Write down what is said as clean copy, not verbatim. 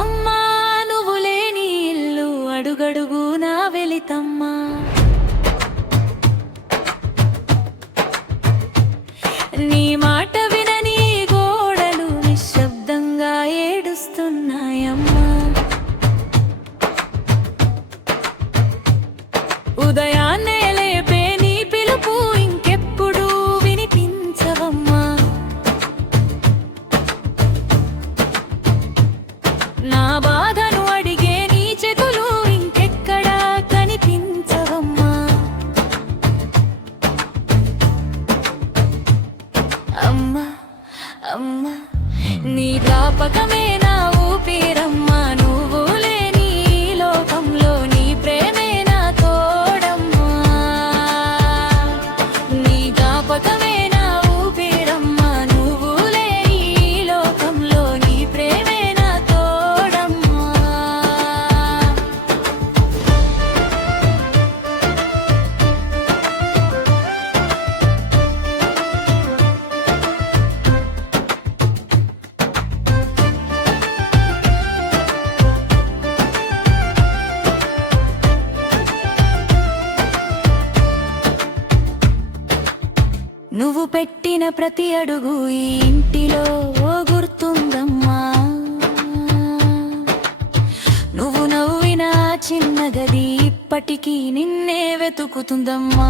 అమ్మా నువ్వు లేని ఇల్లు అడుగడుగు నా వెలితమ్మా. నీ మాట వినని గోడలు నిశ్శబ్దంగా ఏడుస్తున్నాయమ్మా. ఉదయాన్నే లేపే నీ పిలుపు ఇంకెప్పుడు వినిపించవమ్మా. నా బాధను అడిగే నీ చెతులు ఇంకెక్కడా కనిపించవమ్మా. అమ్మా అమ్మా నీ జ్ఞాపకమే నా ఊపిరమ్మా. నువ్వు లేని ఈ లోకంలో నీ ప్రేమే నా తోడమ్మా. నీ జ్ఞాపకమే నా ఊపిరమ్మా. నువ్వు లేని ఈ లోకంలో నీ ప్రేమే నా తోడమ్మా. నువ్వు పెట్టిన ప్రతి అడుగు ఈ ఇంటిలో గుర్తుందమ్మా. నువ్వు నవ్విన చిన్న గది ఇప్పటికీ నిన్నే వెతుకుతుందమ్మా.